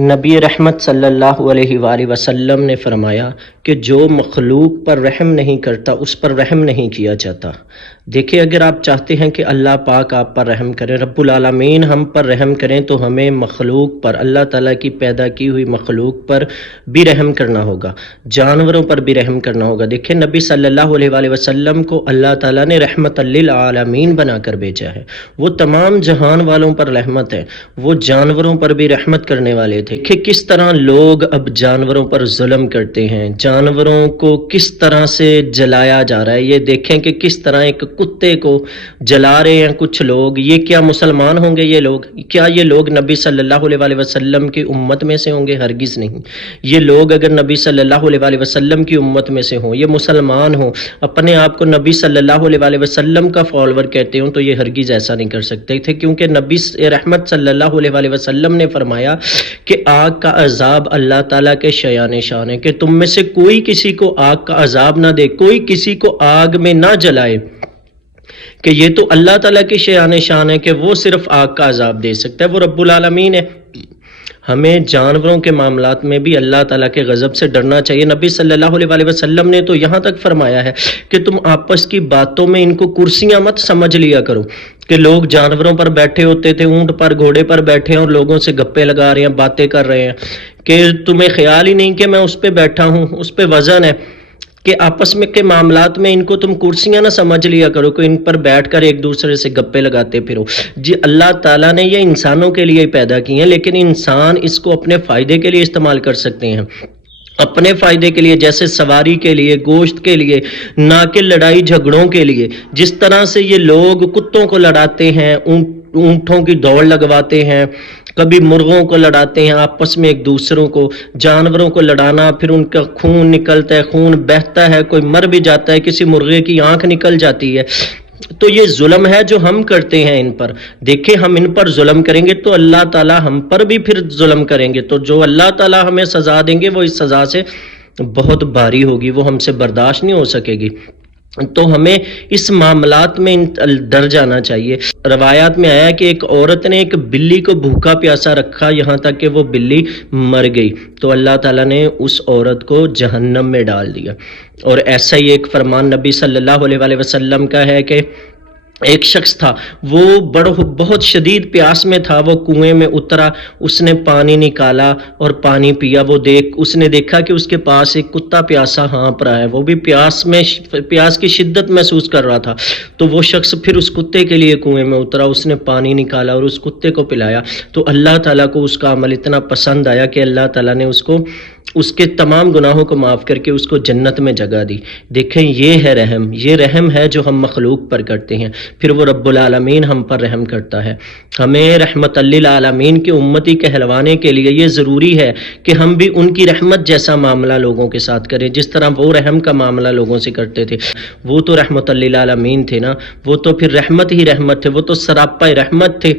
نبی رحمت صلی اللہ علیہ وآلہ وسلم نے فرمایا کہ جو مخلوق پر رحم نہیں کرتا اس پر رحم نہیں کیا جاتا۔ دیکھیں، اگر آپ چاہتے ہیں کہ اللہ پاک آپ پر رحم کرے، رب العالمین ہم پر رحم کریں، تو ہمیں مخلوق پر، اللہ تعالیٰ کی پیدا کی ہوئی مخلوق پر بھی رحم کرنا ہوگا، جانوروں پر بھی رحم کرنا ہوگا۔ دیکھیں، نبی صلی اللہ علیہ وآلہ وسلم کو اللہ تعالیٰ نے رحمت للعالمین بنا کر بھیجا ہے، وہ تمام جہان والوں پر رحمت ہے، وہ جانوروں پر بھی رحمت کرنے والے تھے۔ دیکھیں کس طرح لوگ اب جانوروں پر ظلم کرتے ہیں، جانوروں کو کس طرح سے جلایا جا رہا ہے۔ یہ دیکھیں کہ کس طرح ایک کتے کو جلا رہے ہیں کچھ لوگ۔ یہ کیا مسلمان ہوں گے یہ لوگ؟ کیا یہ لوگ نبی صلی اللہ علیہ وآلہ وسلم کی امت میں سے ہوں گے؟ ہرگز نہیں۔ یہ لوگ اگر نبی صلی اللہ علیہ وآلہ وسلم کی امت میں سے ہوں، یہ مسلمان ہوں، اپنے آپ کو نبی صلی اللہ علیہ وآلہ وسلم کا فالوور کہتے ہوں، تو یہ ہرگز ایسا نہیں کر سکتے تھے، کیونکہ نبی رحمت صلی اللہ علیہ وآلہ وسلم نے فرمایا کہ آگ کا عذاب اللہ تعالیٰ کے شایان شان ہے، کہ تم میں سے کوئی کسی کو آگ کا عذاب نہ دے، کوئی کسی کو آگ میں نہ جلائے، کہ یہ تو اللہ تعالیٰ کی شایان شان ہے کہ وہ صرف آگ کا عذاب دے سکتا ہے، وہ رب العالمین ہے۔ ہمیں جانوروں کے معاملات میں بھی اللہ تعالیٰ کے غضب سے ڈرنا چاہیے۔ نبی صلی اللہ علیہ وآلہ وسلم نے تو یہاں تک فرمایا ہے کہ تم آپس کی باتوں میں ان کو کرسیاں مت سمجھ لیا کرو، کہ لوگ جانوروں پر بیٹھے ہوتے تھے، اونٹ پر، گھوڑے پر بیٹھے ہیں اور لوگوں سے گپے لگا رہے ہیں، باتیں کر رہے ہیں، کہ تمہیں خیال ہی نہیں کہ میں اس پہ بیٹھا ہوں، اس پہ وزن ہے، کہ آپس میں کے معاملات میں ان کو تم کرسیاں نہ سمجھ لیا کرو کہ ان پر بیٹھ کر ایک دوسرے سے گپے لگاتے پھرو۔ جی اللہ تعالیٰ نے یہ انسانوں کے لیے پیدا کی ہیں، لیکن انسان اس کو اپنے فائدے کے لیے استعمال کر سکتے ہیں، اپنے فائدے کے لیے، جیسے سواری کے لیے، گوشت کے لیے، نہ کہ لڑائی جھگڑوں کے لیے۔ جس طرح سے یہ لوگ کتوں کو لڑاتے ہیں، اونٹوں کی دوڑ لگواتے ہیں، کبھی مرغوں کو لڑاتے ہیں آپس میں ایک دوسروں کو، جانوروں کو لڑانا، پھر ان کا خون نکلتا ہے، خون بہتا ہے، کوئی مر بھی جاتا ہے، کسی مرغے کی آنکھ نکل جاتی ہے، تو یہ ظلم ہے جو ہم کرتے ہیں ان پر۔ دیکھیں ہم ان پر ظلم کریں گے تو اللہ تعالیٰ ہم پر بھی پھر ظلم کریں گے، تو جو اللہ تعالیٰ ہمیں سزا دیں گے وہ اس سزا سے بہت بھاری ہوگی، وہ ہم سے برداشت نہیں ہو سکے گی۔ تو ہمیں اس معاملات میں ڈر جانا چاہیے۔ روایات میں آیا کہ ایک عورت نے ایک بلی کو بھوکا پیاسا رکھا یہاں تک کہ وہ بلی مر گئی، تو اللہ تعالیٰ نے اس عورت کو جہنم میں ڈال دیا۔ اور ایسا ہی ایک فرمان نبی صلی اللہ علیہ وآلہ وسلم کا ہے کہ ایک شخص تھا، وہ بہت شدید پیاس میں تھا، وہ کنویں میں اترا، اس نے پانی نکالا اور پانی پیا، اس نے دیکھا کہ اس کے پاس ایک کتا پیاسا ہانپ رہا ہے، وہ بھی پیاس کی شدت محسوس کر رہا تھا، تو وہ شخص پھر اس کتے کے لیے کنویں میں اترا، اس نے پانی نکالا اور اس کتے کو پلایا، تو اللہ تعالیٰ کو اس کا عمل اتنا پسند آیا کہ اللہ تعالیٰ نے اس کے تمام گناہوں کو معاف کر کے اس کو جنت میں جگہ دی۔ دیکھیں یہ ہے رحم، یہ رحم ہے جو ہم مخلوق پر کرتے ہیں، پھر وہ رب العالمین ہم پر رحم کرتا ہے۔ ہمیں رحمت للعالمین کی امتی کہلوانے کے لیے یہ ضروری ہے کہ ہم بھی ان کی رحمت جیسا معاملہ لوگوں کے ساتھ کریں، جس طرح وہ رحم کا معاملہ لوگوں سے کرتے تھے۔ وہ تو رحمت للعالمین تھے نا، وہ تو پھر رحمت ہی رحمت تھے، وہ تو سراپا رحمت تھے،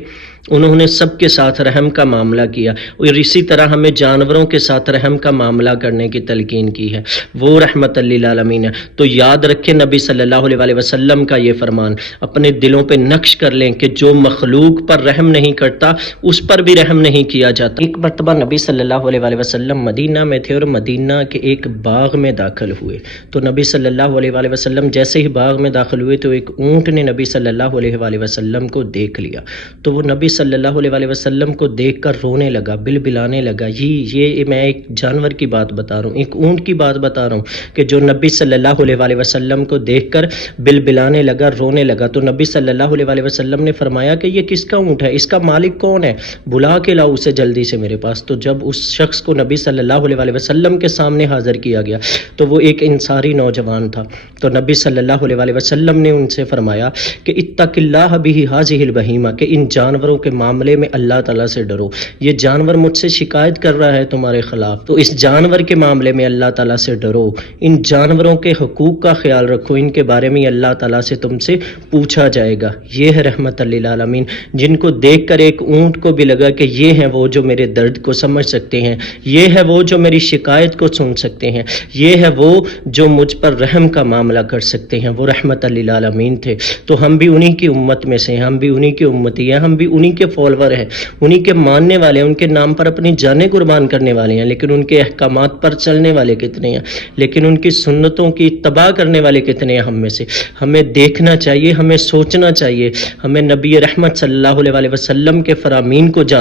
انہوں نے سب کے ساتھ رحم کا معاملہ کیا، اور اسی طرح ہمیں جانوروں کے ساتھ رحم کا معاملہ کرنے کی تلقین کی ہے، وہ رحمت للعالمین ہے۔ تو یاد رکھیں نبی صلی اللہ علیہ وآلہ وسلم کا یہ فرمان اپنے دلوں پہ نقش کر لیں کہ جو مخلوق پر رحم نہیں کرتا اس پر بھی رحم نہیں کیا جاتا۔ ایک مرتبہ نبی صلی اللہ علیہ وآلہ وسلم مدینہ میں تھے اور مدینہ کے ایک باغ میں داخل ہوئے، تو نبی صلی اللہ علیہ وآلہ وسلم جیسے ہی باغ میں داخل ہوئے تو ایک اونٹ نے نبی صلی اللہ علیہ وآلہ وسلم کو دیکھ لیا، تو وہ نبی صلی اللہ علیہ وآلہ وسلم کو دیکھ کر رونے لگا، بلبلانے لگا۔ یہ میں ایک جانور کی بات بتا رہا ہوں، ایک اونٹ کی بات بتا رہا ہوں، کہ جو نبی صلی اللہ علیہ وآلہ وسلم کو دیکھ کر بلبلانے لگا، رونے لگا، تو نبی صلی اللہ علیہ وآلہ وسلم نے فرمایا کہ یہ کس کا اونٹ ہے، اس کا مالک کون ہے، بلا کے لاؤ اسے جلدی سے میرے پاس۔ تو جب اس شخص کو نبی صلی اللہ علیہ وآلہ وسلم کے سامنے حاضر کیا گیا تو وہ ایک انصاری نوجوان تھا، تو نبی صلی اللہ علیہ وآلہ وسلم نے ان سے فرمایا کہ اتق اللہ بہ ھذہ البہیمہ، کہ ان جانوروں کے معاملے میں اللہ تعالیٰ سے ڈرو، یہ جانور مجھ سے شکایت کر رہا ہے تمہارے خلاف، تو اس جانور کے معاملے میں اللہ تعالیٰ سے ڈرو، ان جانوروں کے حقوق کا خیال رکھو، ان کے بارے میں اللہ تعالیٰ سے تم سے پوچھا جائے گا۔ یہ ہے رحمت للعالمین، جن کو دیکھ کر ایک اونٹ کو بھی لگا کہ یہ ہیں وہ جو میرے درد کو سمجھ سکتے ہیں، یہ ہے وہ جو میری شکایت کو سن سکتے ہیں، یہ ہے وہ جو مجھ پر رحم کا معاملہ کر سکتے ہیں، وہ رحمت للعالمین تھے۔ تو ہم بھی انہی کی امت میں سے ہیں، ہم بھی انہی کی امتی ہیں، ہم بھی انہی انہی کے فالوور ہیں، انہی کے ماننے والے ہیں، ان کے نام پر اپنی جانیں قربان کرنے والے ہیں، لیکن ان کے احکامات پر چلنے والے کتنے ہیں، لیکن ان کی سنتوں کی اتباع کرنے والے کتنے ہیں ہم میں سے؟ ہمیں دیکھنا چاہیے، ہمیں سوچنا چاہیے، ہمیں نبی رحمت صلی اللہ علیہ وسلم کے فرامین کو جان